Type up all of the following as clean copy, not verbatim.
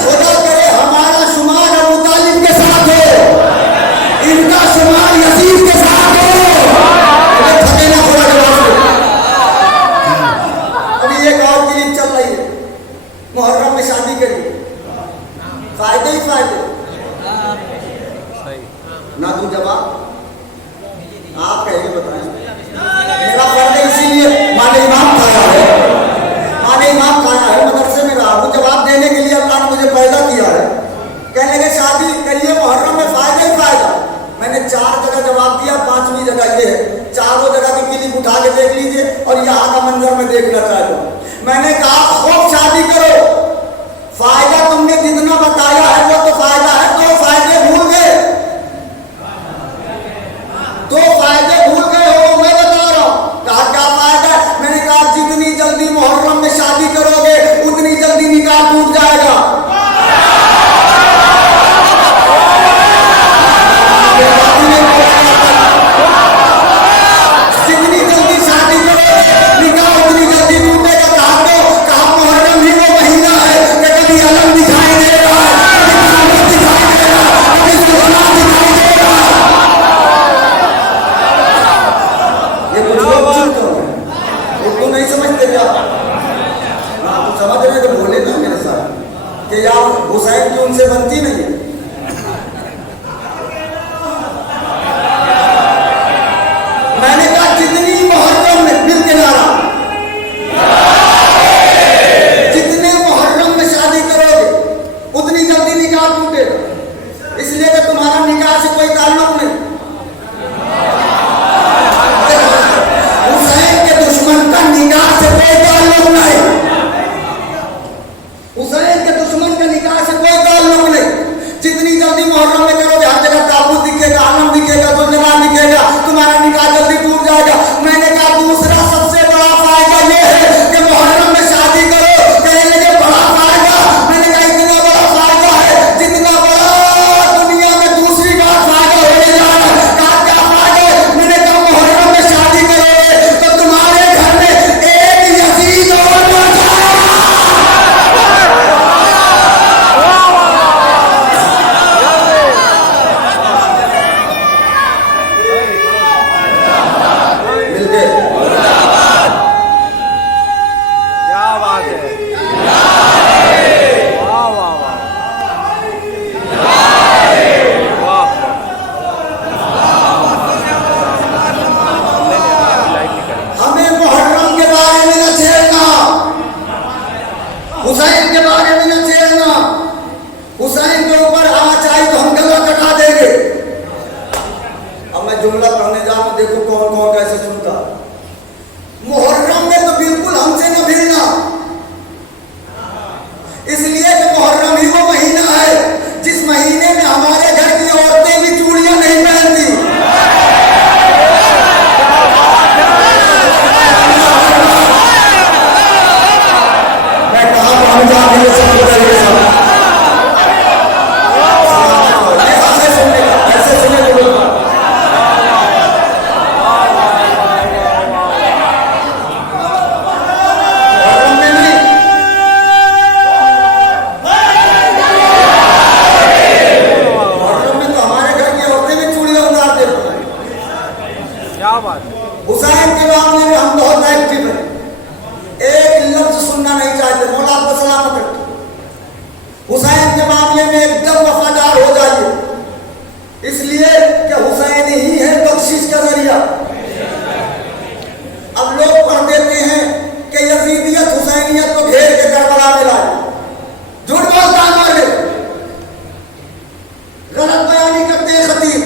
खुदा करे हमारा शुमार अबू तालिब के साथ हो, इनका शुमार यजीद के साथ हो। थके ना थोड़ा जवाब दो। अभी एक और क्लिप चल रही है, मुहर्रम में शादी के लिए फायदे ही फायदे। ना तू जवाब आप कहिए, बताएं। मेरा फर्ज है, इसीलिए माने इमाम खाया है, माने इमाम खाया है, मदरसे में रहा हूं। जवाब देने के लिए अल्लाह ने मुझे पैदा किया है। कहने लगे शादी करिए मुहर्रम में फायदा ही फायदा। मैंने 4 जगह जवाब दिया, 5वीं जगह ये है। चारों जगह की क्लिप उठा के देख लीजिए और यहाँ का मंजर में देखना चाहता हूँ। मैंने कहा खूब शादी करो, फायदा तुमने जितना बताया है वो तो फायदा है, तो फायदे भूल गए, तो फायदे भूल गए हो। मैं बता रहा हूं, कहा क्या फायदा? मैंने कहा जितनी जल्दी मुहर्रम में शादी करोगे उतनी जल्दी निकाह टूट जाएगा। जितनी जल्दी शादी करोगे निकाह उतनी जल्दी टूटेगा। कहा मुहर्रम ही वो महीना है कि कभी अलम दिखाई दे रहा है, कभी खामोश दिखाई दे रहा है, कभी सुहाना दिखाई दे रहा है। ये कुछ लोग चुप हो गए, उनको नहीं समझते क्या? हाँ तो समझ रहे तो बोले ना मेरे साथ कि यार हुसैन की उनसे बनती नहीं है। मैंने कहा जितनी मुहर्रम में बिल के नारा, जितने मुहर्रम में शादी करोगे उतनी जल्दी निकाह टूटेगा। इसलिए कि तुम्हारा निकाह से कोई ताल्लुक नहीं। हुसैन के दुश्मन का निकाह से कोई ताल्लुक नहीं, हुसैन के दुश्मन का निकाह से कोई ताल्लुक नहीं। जितनी जल्दी मुहर्रम में करोगे हर जगह ताबूत दिखेगा, आलम दिखेगा, दुल्हन दिखेगा, तुम्हारा निकाह जल्दी टूट जाएगा। मैंने कहा दूसरा सबसे बड़ा फायदा ये है कि मुहर्रम में शादी करो। कहने लगे बड़ा फायदा। मैंने कहा इतना बड़ा फायदा है जितना बड़ा दुनिया में दूसरी बार फायदा होने जा रहा है। कहा क्या फायदा है? मैंने कहा मुहर्रम में शादी करोगे तो तुम्हारे घर में एक यजीद और बढ़ जाएगा। मिल गए? क्या बात है, वाह वाह वाह वाह। हमें मुहर्रम के बारे में न छेड़ना, हुसैन के बारे में न छेड़ना। हुसैन के ऊपर आँच आई तो हम गला कटा देंगे। अब मैं जुमला पढ़ने जाऊं, देखो कौन कौन कैसे सुनता। मुहर्रम में तो बिल्कुल हमसे न भिड़ना, इसलिए कि मुहर्रम ही वो महीना है जिस महीने में हमारे घर की औरतें भी चूड़ियां नहीं पहनती। मैं कहा हम जाने सब बताइए सब ऐसे सुनने का, ऐसे सुने तो बोलता। मुहर्रम में नहीं, मुहर्रम में तो हमारे घर की औरतें भी चूड़ियां उतार देती हैं। क्या बात है, हुसैन के मामले में हम बहुत एक्टिव हैं, एक लफ्ज सुनना नहीं चाहते। मौला आपको सलामत रखे। हुसैन के मामले में एकदम वफादार हो जाइए, इसलिए कि हुसैन ही है बख्शिश का जरिया। अब लोग पढ़ देते हैं कि यजीदियत हुसैनियत को घेर के करबला में लाई। झूठ बोलता है मारे, गलत बयानी करते हैं खतीब।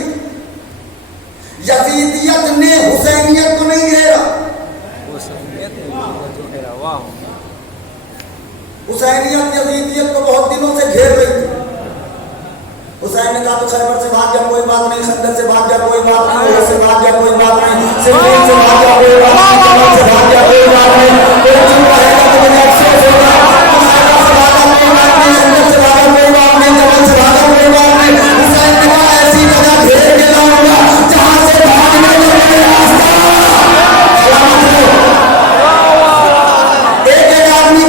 यजीदियत ने हुसैनियत को नहीं घेरा, वाह। हुसैनियत यजीदियत को बहुत दिनों से घेर रही थी। हुसैन ने कहा तो खैबर से भाग गया कोई बात नहीं, खंदक से भाग गया कोई बात नहीं, ओहद से भाग गया कोई बात नहीं, सिफ़ीन से भाग गया कोई बात नहीं, जमल से भाग गया कोई बात नहीं, कोई चुप रहेगा तो मुझे अफसोस होगा। खैबर से भागा कोई बात नहीं, खंदक से भागा कोई बात नहीं, जमल से भागा कोई बात नहीं। हुसैन ने कहा ऐसी जगह घेर के लाऊंगा जहां से भागने का कोई रास्ता। एक एक आदमी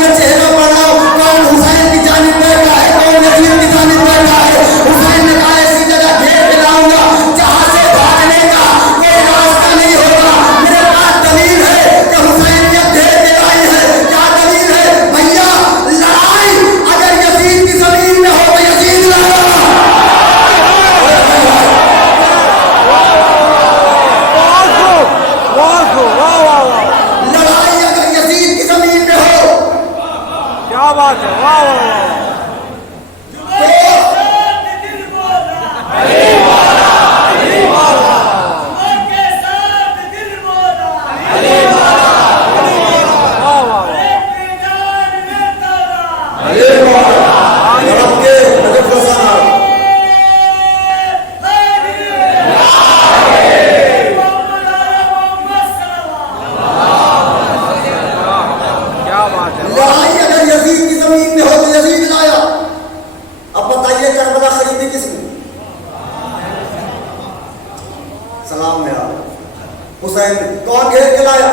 क्या बात है, वाह वाह वाह। वाह वाह वाह। क्या बात है, वाह। लड़ाई अगर यजीद की जमीन में हो तो यजीद लाया। अब बताइए करबला खरीदी किसने? सलाम मेरा हुसैन। कौन घेर के लाया?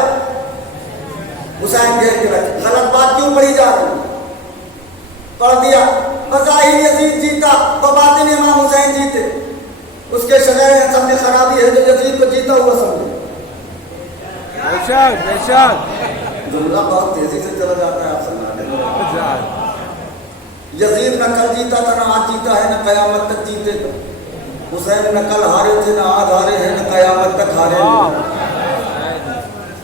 हुसैन घेर के लाया। गलत बात क्यों पढ़ी जा रही? पढ़ दिया बज़ाहिर यजीद जीता, बबातिन इमाम हुसैन जीते। उसके शगैर समझे खराबी है जो यजीद को जीता हुआ समझे। बेशक बेशक। जुमला बहुत तेजी से चला जाता है, आप समझ। यजीद न कल जीता था, न आज जीता है, न कयामत तक जीतेगा। हुसैन न कल हारे थे, न आज हारे हैं, न कयामत तक हारे।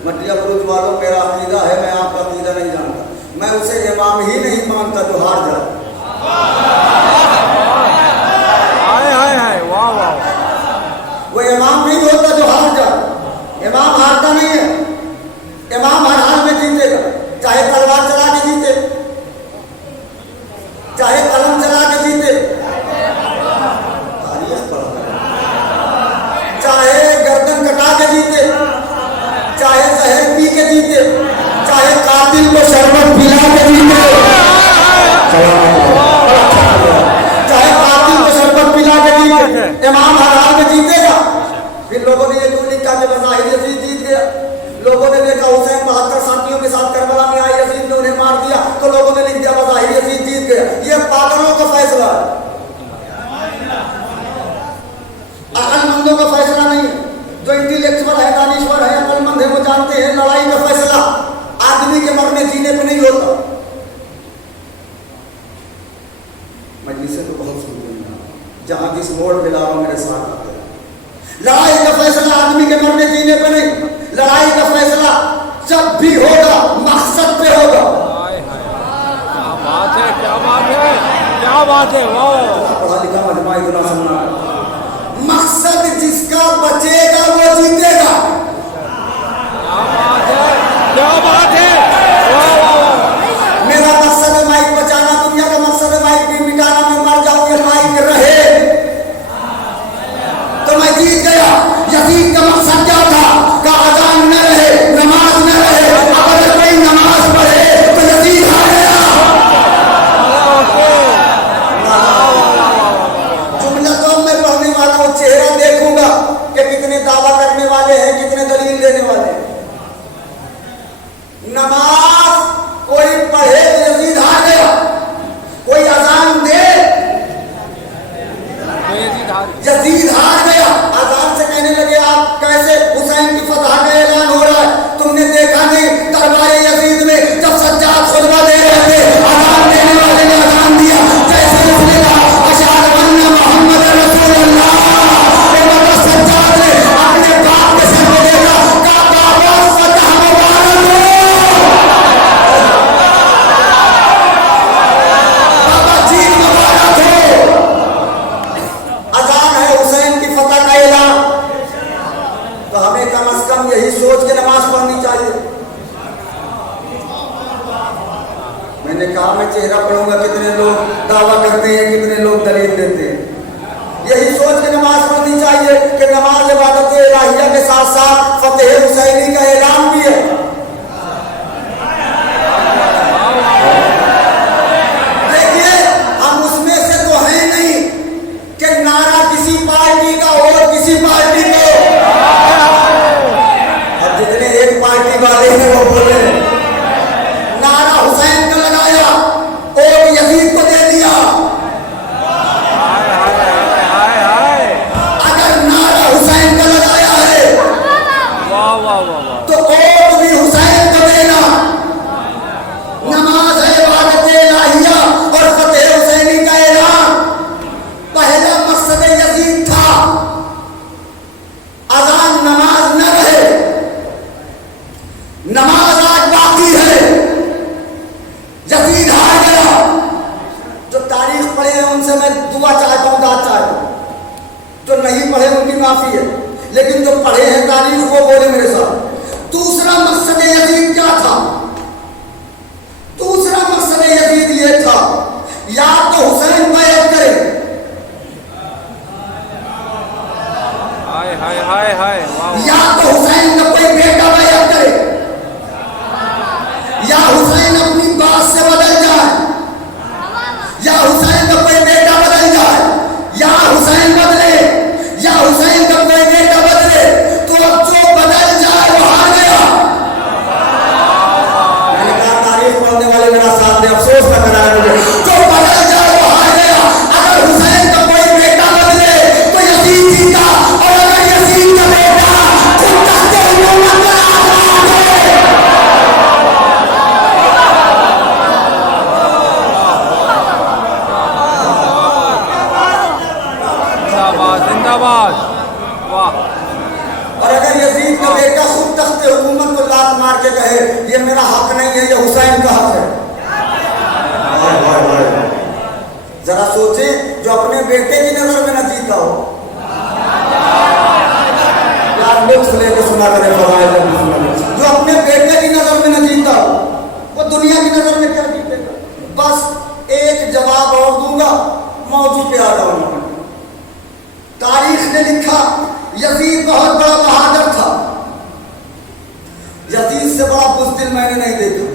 मटिया बुरुज वालों, मेरा अकीदा है, मैं आपका अकीदा नहीं जानता। मैं उसे इमाम ही नहीं मानता जो हार जाए। हाय हाय हाय, वाह वाह। वो इमाम नहीं होता जो हार जाए। इमाम हारता नहीं है। इमाम हर हाल में जीतेगा, चाहे तलवार चला के जीते, चाहे कलम चला के जीते, चाहे गर्दन कटा के जीते, चाहे जहर पी के जीते, चाहे कातिल को शरबत पिला के जीते, चाहे कातिल को शरबत पिला के जीते, इमाम हर हाल में जीतेगा। फिर लोगों ने ये क्यों लिखा कि बज़ाहिर यजीद जीत गया? लोगों ने देखा हुसैन 72 साथियों के साथ करबला में आए, यजीद ने उन्हें मार दिया, तो लोगों ने लिख दिया बज़ाहिर यजीद जीत गया। ये पागलों का फैसला है, अकलमंदों का फैसला नहीं है। जो इंटेलेक्चुअल है, दानिश्वर है, अकलमंद है, वो जानते हैं लड़ाई का फैसला आदमी के मरने जीने पे नहीं होता। मजलिसें तो बहुत सुनते हैं, जहां जिस मोड़ पे लाओ मेरे साथ आते हैं। लड़ाई का फैसला आदमी के मरने जीने पे नहीं, लड़ाई का फैसला जब भी होगा मकसद पे होगा। हाय हाय, क्या बात है, क्या बात है, क्या बात है, वाह वाह। पढ़ा लिखा मजमा इतना सुनना, मकसद जिसका बचेगा वो जीतेगा। क्या बात है, क्या बात है, वाह वाह वाह। मेरा मकसद है माइक बचाना, दुनिया का मकसद है माइक भी मिटाना। मैं मर जाऊं ये माइक रहे तो मैं जीत गया। यजीद का मकसद क्या था? का अजान न रहे, नमाज न रहे, अगर कोई नमाज पढ़े तो यजीद हारेगा। जुमला तो मैं पढ़ने वाला हूं, चेहरा देखूंगा कि कितने दावा करने वाले हैं, कितने दलील देने वाले हैं। नमाज कोई पढ़े तो यजीद हार गया, कोई अजान दे यजीद हार गया। अजान से कहने लगे आप कैसे हुसैन की फतह का ऐलान हो रहा है? तुमने देखा नहीं दरबार यजीद में जब सज्जाद खुतबा दे रहे थे, अजान देने वाले ने अजान दिया, जैसे उसने कहा अशहदु अन्ना मुहम्मद रसूलुल्लाह, सज्जाद ने अपने बाप के सर पे देखा, कहा बाबा फतह मुबारक हो, बाबा जीत मुबारक हो। अजान है हुसैन की फतह का ऐलान, तो हमें कम से कम यही सोच के नमाज पढ़नी चाहिए। मैंने कहा मैं चेहरा पढ़ूंगा, कितने लोग दावा करते हैं, कितने लोग दलील देते हैं। यही सोच के नमाज पढ़नी चाहिए कि नमाज इबादत इलाहिया के साथ साथ फतेह हुसैनी का ऐलान भी है। देखिए हम उसमें से तो हैं नहीं कि नारा किसी पार्टी का और किसी पार्टी को। अब जितने एक पार्टी वाले हैं वो बोले नारा हुसैन का लगाया और यजीद को दे दिया। अगर नारा हुसैन का लगाया है वाह वाह वाह वाह। तो और भी या तो हुसैन बैत करे, हाय हाय हाय हाय, वाह या तो हुसैन का कोई बेटा बैत करे, या हुसैन अपनी बात से बदल जाए, या हुसैन का कोई बेटा बदल जाए, या हुसैन बदले, या हुसैन का कोई बेटा बदले, तो अब जो बदल जाए वो हार गया। मैंने कहा तारीफ पढ़ने वाले मेरा साथ दे, अफसोस न कराए मुझे, जो बदल जाए वो हार गया। अगर हुसैन का कोई बेटा बदले तो यजीद जीता, और अगर यजीद का बेटा खुद तख्ते हुकूमत पर जिंदाबाद जिंदाबाद, वाह और अगर यजीद का बेटा खुद तख्ते हुकूमत को लात मार के कहे ये मेरा हक नहीं है, ये हुसैन का हक है। जरा सोचे, जो अपने बेटे की नजर में न जीता हो, यार लुत्फ लेके सुना करे जो अपने बेटे की नजर में न जीता हो, वो दुनिया की नजर में क्या जीतेगा। बस एक जवाब और दूंगा, मौजू पे आ जाऊंगा। तारीख ने लिखा यजीद बहुत बड़ा बहादुर था, यजीद से बड़ा बुज़दिल मैंने नहीं देखा।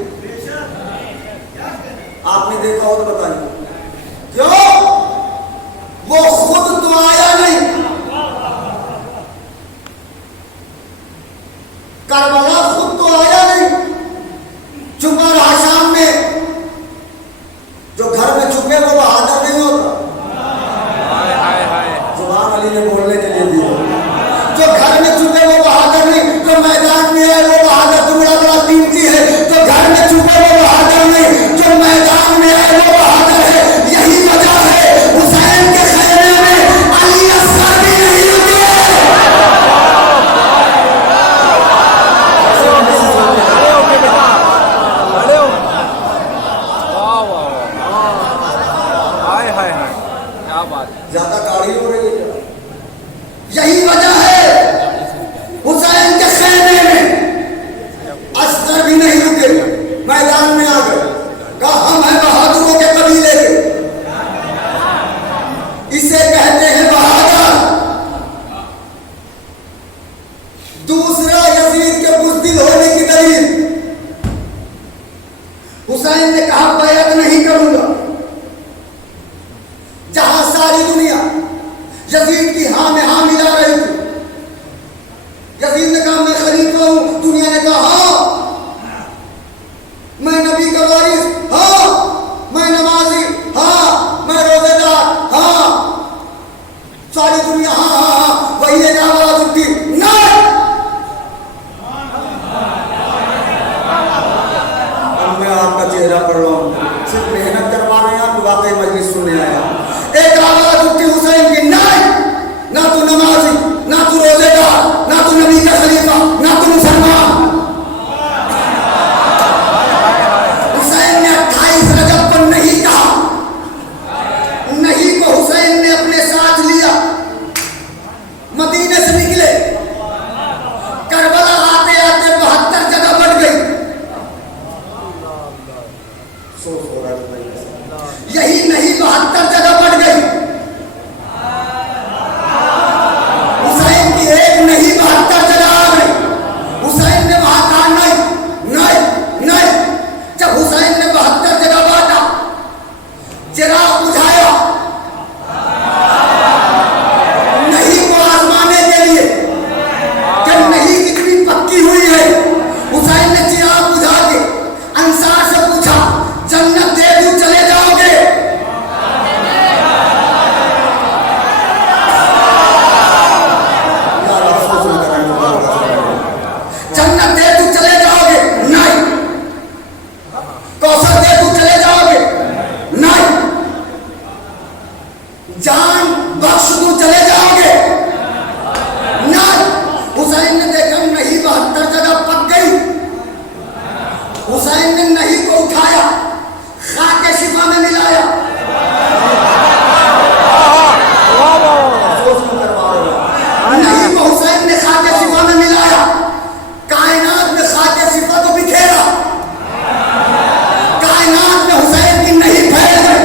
आपने देखा हो तो बताइए क्यों? वो खुद तो आया नहीं, करबला खुद तो आया नहीं, छुपा रहा शाम में। जो घर में छुपे वो बहादुर नहीं होता। हाय हाय हाय, जुबान अली ने बोलने के लिए दिया। जो घर में छुपे वो बहादुर नहीं, जो मैदान में है वो बहादुर टुकड़ा बड़ा कीमती है। जो घर में छुपे वो बहादुर नहीं, जो मैदान में है वो बहादुर है। यही वजह है हुसैन के खैमे में अली असगर भी नहीं रुके। खड़े हो के बेटा, खड़े हो, वाह वाह वाह, हाय हाय हाय, क्या बात है। ज्यादा काढ़ी हो रही है क्या? यही वजह है हुसैन के खैमे में अस्कर भी नहीं रुके, मैदान में आ गए, कहा हम हैं बहादुरों के कबीले के, इसे कहते हैं बहादुर। दूसरा यजीद के बुज़दिल होने की दलील, हुसैन ने कहा बैत नहीं करूंगा। जहां सारी दुनिया यजीद की हाँ में हाँ मिला रही थी, यजीद ने कहा मैं खलीफा हूं, दुनिया ने कहा हाँ मैं नबी का वारिस, हाँ मैं नमाजी, हाँ मैं रोजेदार, हाँ सारी दुनिया हाँ हाँ हाँ, वही एक आवाज उठी नहीं। अब मैं आपका चेहरा पढ़ रहा हूं, सिर्फ मेहनत करवाने या वाकई मजलिस सुनने आया। एक आवाज उठी हुसैन की, नहीं, ना तू नमाजी, ना तू रोजेदार, ना तू नबी का खलीफा, ना तू मुसलमान। हुसैन ने 28 रजब को नहीं कहा, नहीं को हुसैन ने अपने साथ लिया, मदीने से निकले, करबला आते आते 72 जगह बढ़ गई। यही नहीं 72 जगह बढ़ गई। हुसैन की एक नहीं 72 जगह आ गई। हुसैन ने वहां कहा नहीं नहीं नहीं। जब हुसैन ने 72 जगह बांटा, चिराग बुझाया नहीं को आजमाने के लिए, जब नहीं कितनी पक्की हुई है, हुसैन ने चिराग बुझा के अंसार से पूछा जन्नत दे दूं चले जाओगे? जन्नत दे दूं चले जाओगे? नहीं। कौसर दे दूं चले जाओगे? नहीं। जान बख्श दूं चले जाओगे? नहीं। हुसैन ने देखा नहीं 72 जगह पक गई। हुसैन ने नहीं को उठाया, खाके शिफा में मिलाया। नहीं को हुसैन ने खाके शिफा में मिलाया, कायनात में खाके शिफा को बिखेरा, कायनात में हुसैन की नहीं फैल गई।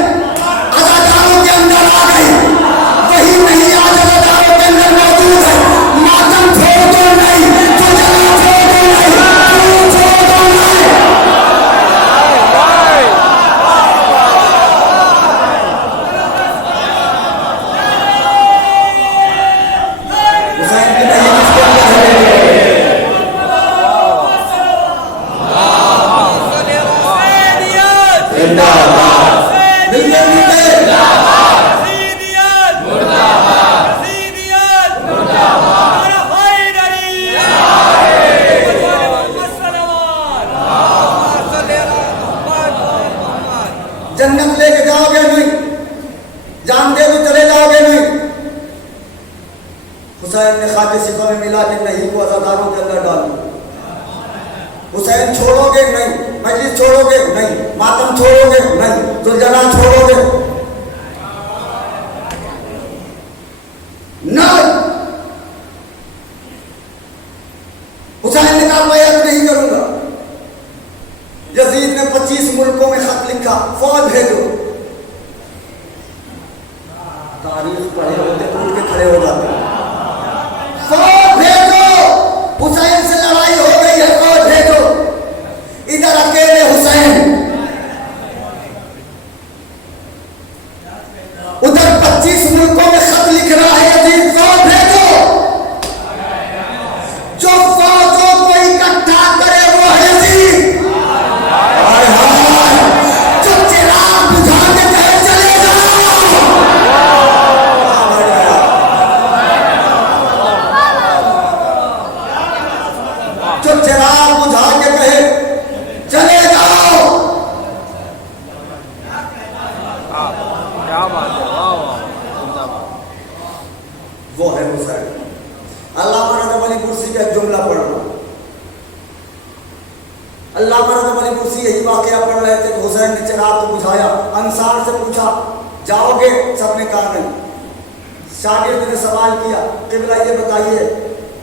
जिंदाबाद मिलते मिलते यजीदियत मुर्दाबाद, यजीदियत मुर्दाबाद, हैदरी मोहम्मद सल्लल्लाहु। जन्नत लेके जाओगे नहीं, जान दे तो चले जाओगे नहीं। हुसैन ने खाके सिफा में मिला कि नहीं को अज़ादारों के अंदर डालो। हुसैन छोड़ोगे नहीं, मजलिस छोड़ोगे नहीं, मातम छोड़ोगे नहीं, दुलजना छोड़ोगे नहीं। हुसैन ने कहा मैं अब नहीं करूंगा। यजीद ने 25 मुल्कों में खत लिखा, फौज भेजो। तारीख पढ़े होते तो उनके खड़े हो जाते। फौज भेजो, हुसैन से लड़ाई हो गई है, फौज भेजो। इधर अकेले हुसैन, उधर 25 मुल्कों में खत लिख रहा है यजीद, फौज भेजो। जो फौजों को इकट्ठा करे वो है यजीद। जो चिराग बुझा के कहे चले जाओ, जो चिराग बुझा के कहे चले जाओ, क्या बात है, वाह वाह जिंदाबाद। वो है हुसैन। अल्लामा रज़ा अली कुर्सी का एक जुमला पढ़ रहा हूं। अल्लामा रज़ा अली कुर्सी यही वाकया पढ़ रहे थे कि हुसैन ने चिराग को बुझाया। अंसार से पूछा जाओगे, सबने कहा नहीं। शागिर्द ने सवाल किया, क़िबला ये बताइए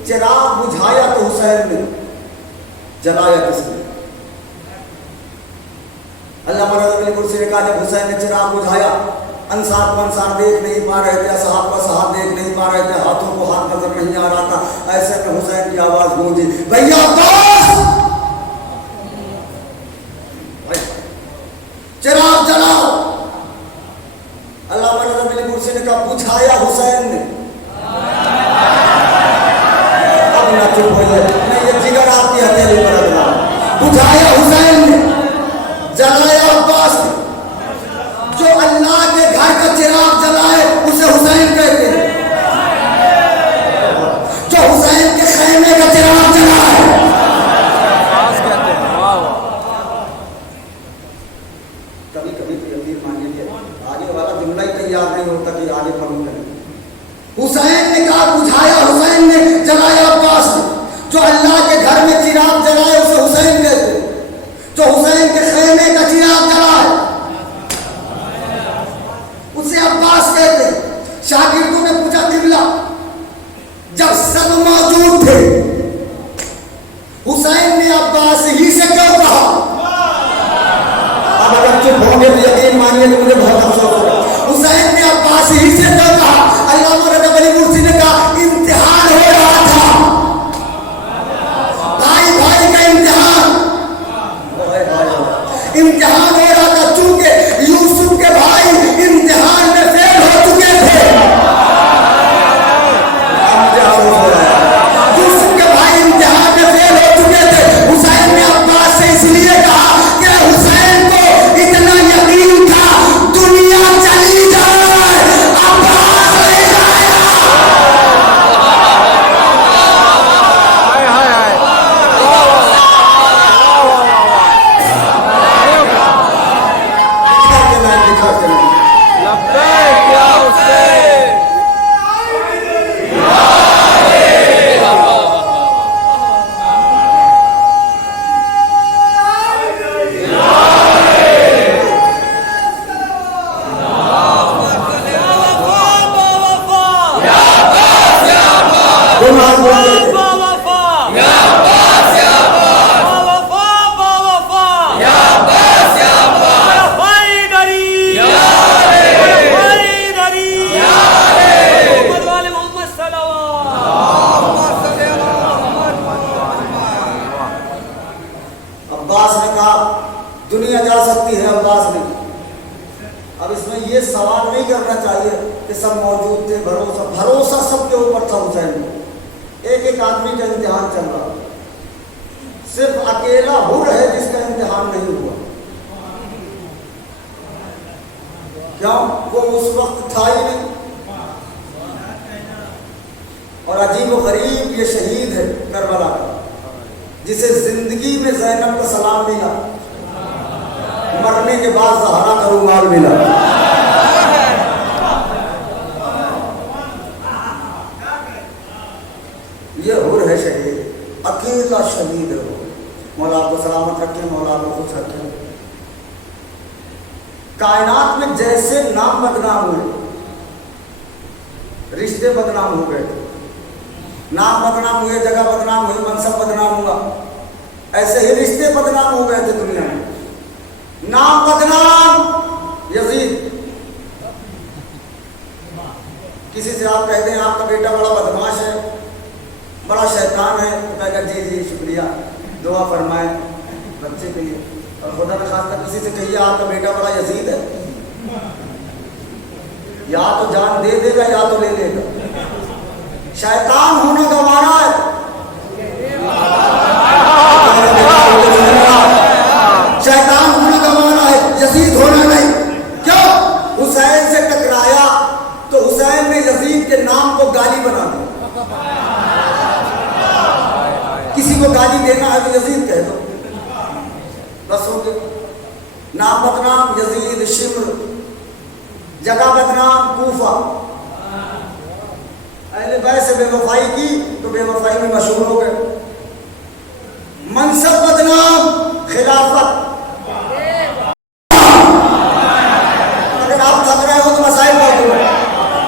चिराग बुझाया तो हुसैन ने, जलाया किसने? अल्लामा रज़ा अली कुर्सी ने कहा जब हुसैन ने चिराग बुझाया, अंसार को अंसार देख नहीं पा रहे थे, असहाब को असहाब देख नहीं पा रहे थे, हाथों को हाथ नजर नहीं आ रहा था। ऐसे में हुसैन की आवाज गूंजी, भैया अब्बास चिराग जलाओ। अल्लामा रज़ा अली कुर्सी ने कहा बुझाया हुसैन ने। अब ना चुप हो जाए, नहीं ये जिगर आपकी हथेली पर अगला। बुझाया हुसैन ने, जलाया अब्बास ने। जो अल्लाह के घर का चिराग जलाए उसे हुसैन कहते हैं। जो हुसैन के खैमे का चिराग जलाए खास कहते हैं, वाह वाह। कभी कभी तो यकीन मानिए आगे वाला जुमला ही तैयार नहीं होता कि आगे पढ़ूंगा। हुसैन ने कहा बुझाया हुसैन ने, जलाया अब्बास ने। जो अल्लाह के घर में चिराग जलाए उसे हुसैन कहते हैं। जो हुसैन के खैमे का चिराग जलाए उसे अब्बास कहते हैं। शागिर्दों ने पूछा क़िबला जब सब मौजूद थे हुसैन ने अब्बास ही से क्यों कहा? अब अगर चुप होंगे तो यकीन मानिए कि मुझे बहुत अफसोस होगा। हुसैन ने अब्बास ही से क्यों कहा? अल्लामा रज़ा अली कुर्सी ने कहा इम्तिहान हो रहा था, भाई भाई का इम्तिहान। इम्तिहान हो रहा था, चूंकि यूसुफ के भाई इम्तिहान में फेल हो चुके थे। यूसुफ के भाई इम्तिहान में फेल हो चुके थे। हुसैन ने अब्बास से इसलिए कहा कि हुसैन को इतना यकीन था दुनिया चली जाए, अब्बास नहीं जाएगा। हाय हाय हाय, वाह वाह वाह वाह वाह। दिखा चला। लब्बैक या हुसैन। अब्बास ने कहा दुनिया जा सकती है, अब्बास ने। अब इसमें ये सवाल नहीं करना चाहिए कि सब मौजूद थे, भरोसा सबके ऊपर था हुसैन को। एक एक आदमी का इम्तिहान चल रहा, सिर्फ अकेला हुर है जिसका इम्तिहान नहीं हुआ। क्यों? वो उस वक्त था ही नहीं। और अजीब व गरीब ये शहीद है करबला का, जिसे जिंदगी में ज़ैनब का सलाम मिला, मरने के बाद ज़हरा का रुमाल मिला। ये हुर है शहीद, अकेला शहीद है वो। मौला को सलामत रखे, मौला को खुश रखे। कायनात में जैसे नाम बदनाम हुए, रिश्ते बदनाम हो गए, नाम बदनाम हुए, जगह बदनाम हुई, मनसब बदनाम हुआ, ऐसे ही रिश्ते बदनाम हो गए थे दुनिया में। नाम बदनाम यजीद। किसी से आप कहते हैं आपका बेटा बड़ा बदमाश है, बड़ा शैतान है, तो कहेगा जी जी शुक्रिया, दुआ फरमाए बच्चे के लिए। और खुदा न खास्ता किसी से कहिए आपका बेटा बड़ा यजीद है, या तो जान दे देगा या तो ले लेगा। शैतान होना गंवारा है, शैतान होना गंवारा है, यजीद होना नहीं। क्यों? हुसैन से टकराया तो हुसैन ने यजीद के नाम को गाली बना दी। किसी को गाली देना है तो यजीद कह दो, बस हो गया। नाम बदनाम यजीद, शिम्र, जगह बदनाम कूफा। अहले बैत से बेवफाई की तो बेवफाई में मशहूर हो गए। मनसब बदनाम खिलाफत। अगर आप थक रहे हो तो मसाइल बहुत दूर है,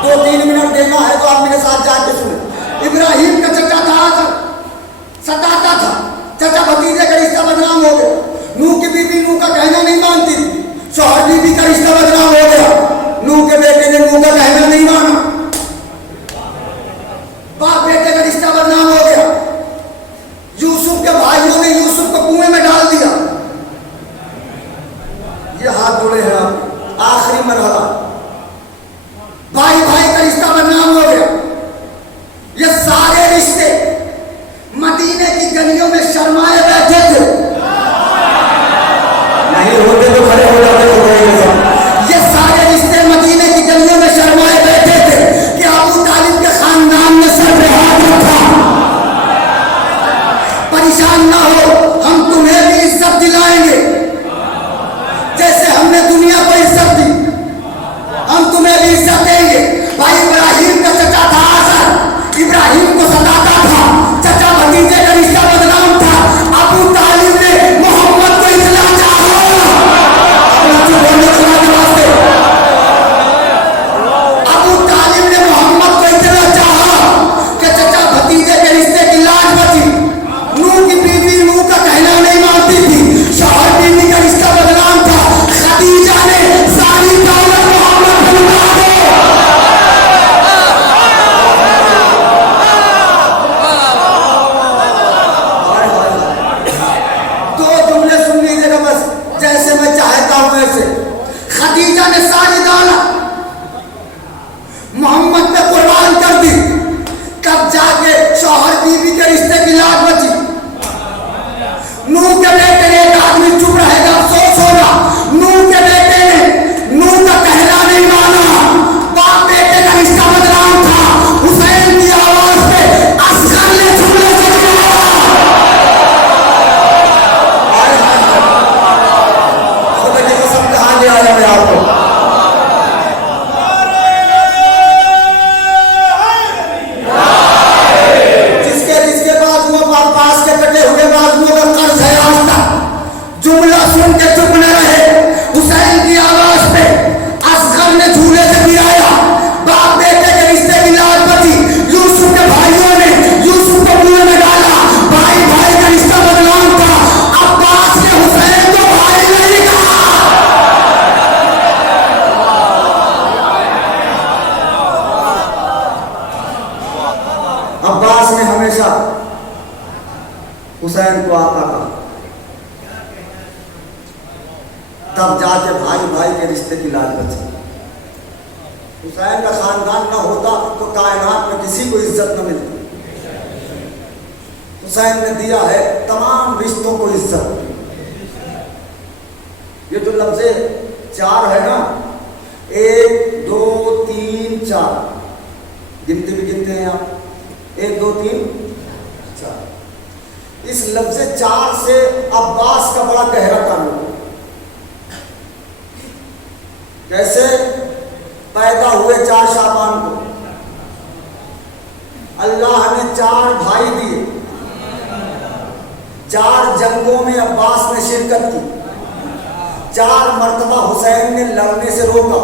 2-3 मिनट देना है तो आप मेरे साथ जाके सुने। इब्राहिम का चचा था, सताता था, चचा भतीजे का रिश्ता बदनाम हो गया। नूह की बीबी नूह का कहना नहीं मानती थी, शौहर बीबी का रिश्ता बदनाम हो गया। नूह के बेटे ने नूह का कहना नहीं माना, बाप बेटे का रिश्ता बदनाम हो गया। यूसुफ के भाइयों ने यूसुफ को कुएं में डाल दिया। ये हाथ जोड़े हैं आप, आखिरी मरहला, भाई भाई का रिश्ता बदनाम हो गया। ये सारे रिश्ते मदीने की गलियों में शर्माए बैठे थे, नहीं होते तो खड़े हो जाते हो। ये सारे रिश्ते मदीने की गलियों में शर्माए बैठे थे कि अबू तालिब के खानदान में सर पे हाथ रखा। परेशान ना हो, हम तुम्हें भी इज्जत दिलाएंगे जैसे हमने दुनिया को इज्जत दी, हम तुम्हें भी इज्जत देंगे। भाई इब्राहिम का चचा था आज़र, इब्राहिम को सताता था, चचा भतीजे का रिश्ता बदनाम था। अबू तालिब ने मोहम्मद को इतना चाहा, अबू तालिब ने मोहम्मद को इतना चाहा कि चचा भतीजे के रिश्ते की लाज बची। नूह की बीवी नूह का कहना नहीं मानती थी, शौहर बीवी का रिश्ता बदनाम था। खदीजा ने सारी दौलत मोहम्मद को लुटा दी। जैसे मैं चाहता हूं वैसे खदीजा ने सारी दौलत मोहम्मद पे कुर्बान कर दी, तब जाके शौहर बीवी के रिश्ते की लाज बची। नूह के बेटे ने, एक आदमी चुप रहेगा अफसोस होगा, नूह के बेटे ने नूह का कहना नहीं माना, बाप बेटे का रिश्ता बदनाम था। हुसैन की आवाज पे असगर ने जुमले से कहा ले आया मैं आपको। जिसके जिसके बाजुओं पास के कटे हुए बाजुओं का कर्ज है आज तक, जुमला सुन के चुप न रहे। हुसैन की आवाज पे असगर ने झूले से गिराया, बाप बेटे के रिश्ते की लाज बची। यूसुफ के भाइयों ने यूसुफ को कुएं में डाला, भाई भाई का रिश्ता बदनाम था। अब्बास ने हुसैन को भाई नहीं कहा। अब्बास ने हमेशा हुसैन को आका कहा, तब जाके भाई भाई के रिश्ते की लाज बची। हुसैन का खानदान न होता तो कायनात में किसी को इज्जत न मिलती। हुसैन ने दिया है तमाम रिश्तों को इज्जत। ये जो लफ्ज़े 4 है ना, 1 2 3 4 गिनती भी गिनते हैं आप, 1 2 3 4। इस लफ्ज़ 4 से अब्बास का बड़ा गहरा ताल्लुक है। कैसे पैदा हुए 4 शाबान को, अल्लाह ने 4 भाई दिए, 4 जंगों में अब्बास ने शिरकत की, 4 मर्तबा हुसैन ने लड़ने से रोका,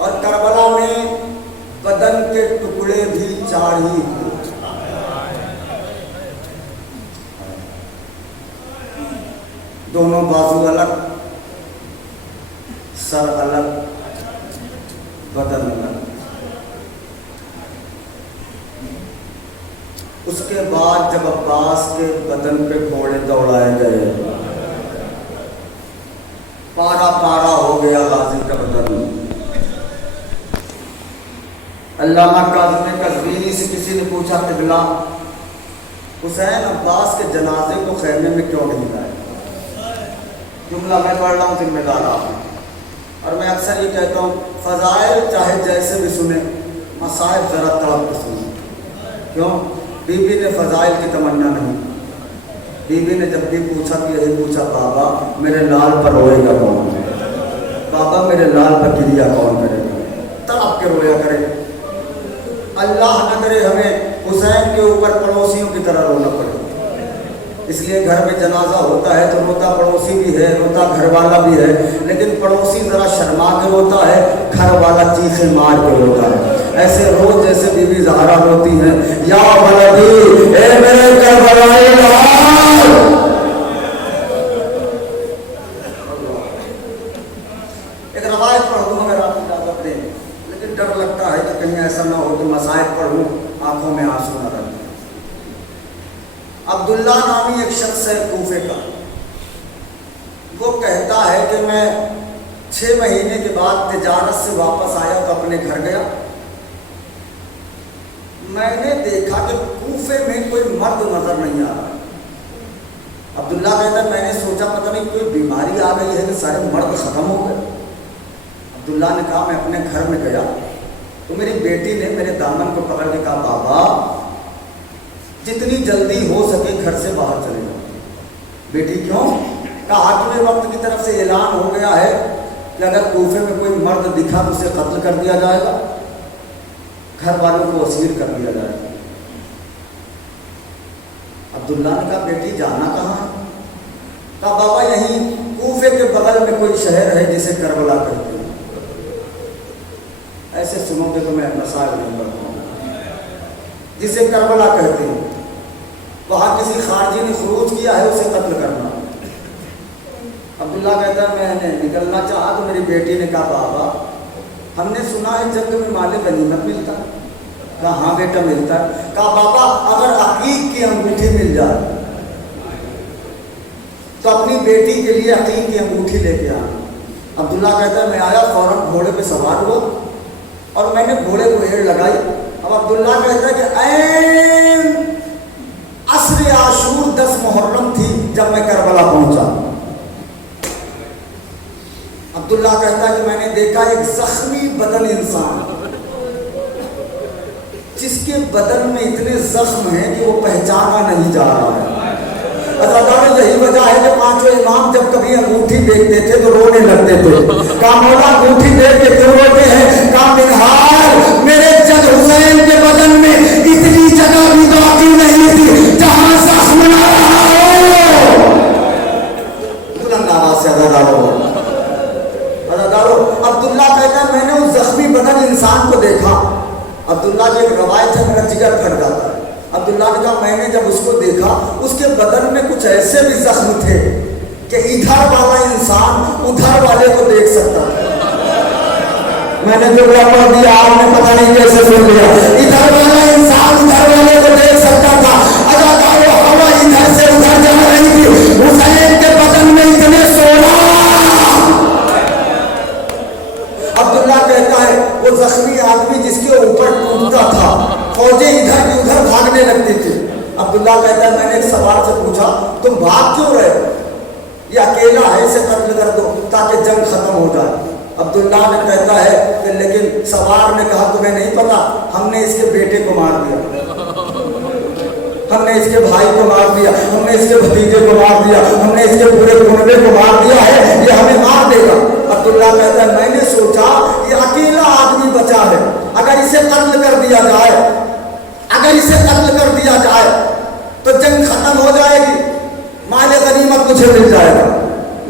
और करबला में बदन के टुकड़े भी 4 ही हुए। दोनों बाजू अलग, सर अलग, बदन अलग। उसके बाद जब अब्बास के बदन पे घोड़े दौड़ाए गए, पारा पारा हो गया गाजी का बदन। अल्लामा काज़िम कज़वीनी से किसी ने पूछा, क़िबला हुसैन अब्बास के जनाजे को खैमे में क्यों नहीं लाए? जुमला मैं पढ़ रहा हूँ, जिम्मेदार आप। और मैं अक्सर ये कहता हूँ, फ़ज़ाइल चाहे जैसे भी सुने, मसाइब ज़रा तड़प के सुने। क्यों? बीबी ने फ़ज़ाइल की तमन्ना नहीं। बीबी ने जब भी पूछा कि यही पूछा, बाबा मेरे लाल पर रोएगा कौन? बाबा मेरे लाल पर गिरिया कौन करेगा? तड़प के रोया करे। अल्लाह न करे हमें हुसैन के ऊपर पड़ोसियों की तरह रोना पड़े। इसलिए घर में जनाजा होता है तो रोता पड़ोसी भी है, रोता घर वाला भी है, लेकिन पड़ोसी ज़रा शर्मा के रोता है, घर वाला चीखे मार के रोता है। ऐसे रोज जैसे बीबी ज़हरा रोती है, या वलदी ए मेरे करबलाई लाल। एक रवायत पढ़ दूँ अगर आप इजाज़त दें, लेकिन डर लगता है कि कहीं ऐसा ना हो कि मसाइब पढ़ूँ आंखों में आंसू न रहे। अब्दुल्ला नामी एक शख्स है कूफे का, वो कहता है कि मैं 6 महीने के बाद तिजारत से वापस आया तो अपने घर गया। मैंने देखा कि कूफे में कोई मर्द नजर नहीं आ रहा। अब्दुल्ला कहता है मैंने सोचा पता नहीं कोई बीमारी आ गई है कि सारे मर्द खत्म हो गए। अब्दुल्ला ने कहा मैं अपने घर में गया तो मेरी बेटी ने मेरे दामन को पकड़ के कहा, बाबा जितनी जल्दी हो सके घर से बाहर चले जाओ। बेटी क्यों? कहा हाकिम वक्त की तरफ से ऐलान हो गया है कि अगर कूफे में कोई मर्द दिखा तो उसे कत्ल कर दिया जाएगा, घर वालों को असीर कर दिया जाएगा। अब्दुल्ला ने कहा बेटी जाना कहाँ है? कहा बाबा यहीं कूफे के बगल में कोई शहर है जिसे करबला कहते हैं। ऐसे सुनोगे तो मैं मसाइल नहीं करता हूँ। जिसे करबला कहते हैं, वहाँ किसी खारजी ने खरूज किया है, उसे कत्ल करना। अब्दुल्ला कहता है मैंने निकलना चाहा तो मेरी बेटी ने कहा बाबा हमने सुना है जंग में माले गनीमत मिलता है। कहा हाँ बेटा मिलता है। कहा बाबा अगर अकीक की अंगूठी मिल जाए तो अपनी बेटी के लिए अकीक की अंगूठी लेके आना। अब्दुल्ला कहता है मैं आया, फौरन घोड़े पे सवार हुआ और मैंने घोड़े को एड़ लगाई। अब अब्दुल्ला कहता है कि ऐन असर आशूर 10 मुहर्रम थी जब मैं करबला पहुंचा। अब्दुल्ला कहता है कि मैंने देखा एक जख्मी बदन इंसान, जिसके बदन में इतने जख्म हैं कि वो पहचाना नहीं जा रहा है। अज़ादारों यही वजह है कि 5 इमाम जब कभी अंगूठी देखते थे तो रोने लगते थे। कहा मौला अंगूठी देख के क्यों रोते हैं? कहा मिनहार मेरे जग हुसैन के बदन में इतनी जगह भी बाकी नहीं थी जहां जख्म ना रहा हो। बुलंद आवाज से अज़ादारों अब्दुल्ला कहता है मैंने उस जख्मी बदन इंसान को देखा। अब्दुल्ला की एक रवायत है, मेरा जिगर फट जाता है। अब्दुल्ला ने कहा मैंने जब उसको देखा उसके बदन में कुछ ऐसे भी जख्म थे कि इधर वाला इंसान उधर वाले को देख सकता था। मैंने जो पढ़ दिया आपने पता नहीं कैसे सुन लिया। इधर वाला इंसान उधर वाले को देख सकता था। अगर हवा इधर से उधर जा रही थी, हुसैन के बदन में इतने सोना। अब्दुल्ला कहता है वो जख्मी आदमी जिसके ऊपर टूटता था, फौजें इधर की उधर भागने लगती थी। अब्दुल्ला कहता है मैंने एक सवाल से पूछा तुम भाग क्यों रहे? ये अकेला है, इसे कत्ल कर दो। ताकि जंग खत्म हो जाए। अब्दुल्ला ने कहता है कि लेकिन सवार ने कहा तुम्हें नहीं पता, हमने इसके बेटे को मार दिया, हमने इसके भाई को मार दिया, हमने इसके भतीजे को मार दिया, हमने इसके पूरे कुनबे को मार दिया है, ये हमें मार देगा। अब्दुल्ला कहता है मैंने सोचा ये अकेला आदमी बचा है, अगर इसे कत्ल कर दिया जाए, अगर इसे कत्ल कर दिया जाए तो जंग खत्म हो जाएगी, माले गनीमत मुझे मिल जाएगा।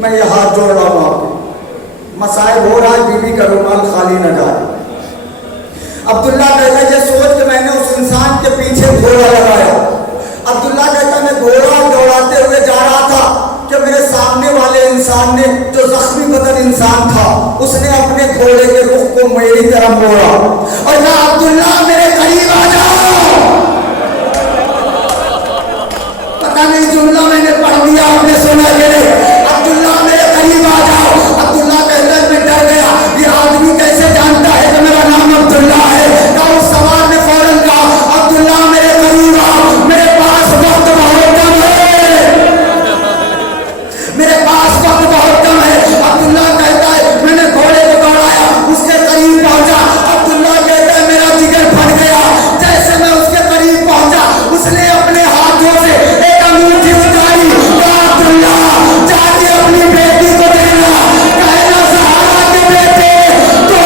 मैं ये हाथ जोड़ रहा हूँ आपको, मसाइब हो रहा है, बीबी का रुमाल खाली न जाए। अब्दुल्ला कहता है ये सोच के मैंने उस इंसान के पीछे घोड़ा लगाया। अब्दुल्ला कहता मैं घोड़ा दौड़ाते हुए जा रहा था कि मेरे सामने वाले इंसान ने, जो जख्मी बदन इंसान था, उसने अपने घोड़े के रुख को मेरी तरफ मोड़ा और ना अब्दुल्ला मेरे करीब आ जाओ। पता नहीं जुमला मैंने पढ़ दिया, आपने सुना कि नहीं? अब्दुल्ला मेरे करीब आ जाओ। अब्दुल्ला कहता है मैं डर गया, ये आदमी कैसे जानता है कि मेरा नाम अब्दुल्ला है? ना उस सवार ने फौरन कहा अब्दुल्ला मेरे करीब आओ, मेरे पास वक्त बहुत कम है, मेरे पास वक्त बहुत कम है। अब्दुल्ला कहता है मैंने घोड़े को दौड़ाया, उसके करीब पहुंचा। अब्दुल्ला कहता है मेरा जिगर फट गया। जैसे मैं उसके करीब पहुंचा, उसने अपने हाथों से एक अंगूठी उठाई, अब्दुल्ला जाके अपनी बेटी को देना, कहना सहारा के बेटे तो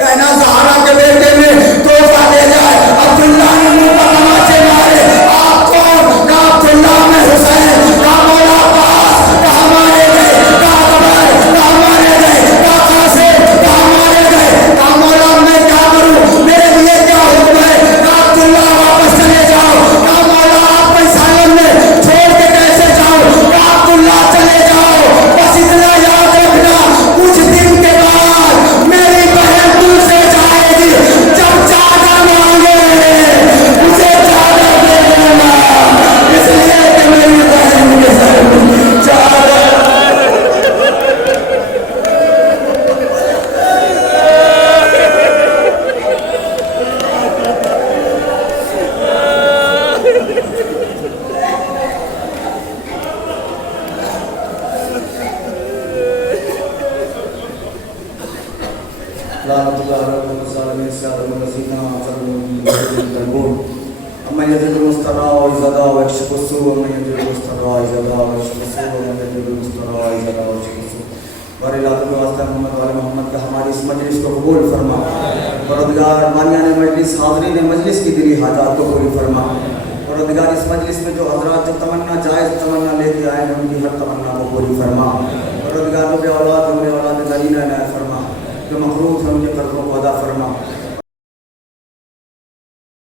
कहना सहारा के बेटे में तोहफा दे जाए। अब्दुल्ला ने मुंह पर तमाचे मारे, आप कौन? का अब्दुल्ला में हुसैन, का मौला अब्बास, का मारे गए, का अकबर, का मारे गए, का कासिम, का मारे गए, का मौला मैं क्या करूं, मेरे लिए क्या हुक्म है? का अब्दुल्ला वापस चले जाओ, का मौला आप पैसालन में छोड़ के कैसे जाओ, का अब्दुल्ला चले जाओ। बस इतना याद रखना, कुछ दिन के बाद मेरी बहन तुमसे जाएगी, जब चादर मांगे मुझे चादर दे देना, इसलिए कि मेरी बहन के सर में चादर। हमारी इस मजलिस को कबूल फरमा। परवरदिगार मानियाने मजलिस, हाज़रीन मजलिस की दिली हाजात को पूरी फरमा। परवरदिगार इस मजलिस में जो हजरात जो तमन्ना जायज़ तमन्ना लेके आए हैं, उनकी हर तमन्ना को पूरी फरमा। परवरदिगार जो औलाद उनके औलाद नरीना इनायत फरमा, जो मखरूफ है उनके कर्ज़ों को अदा फरमा।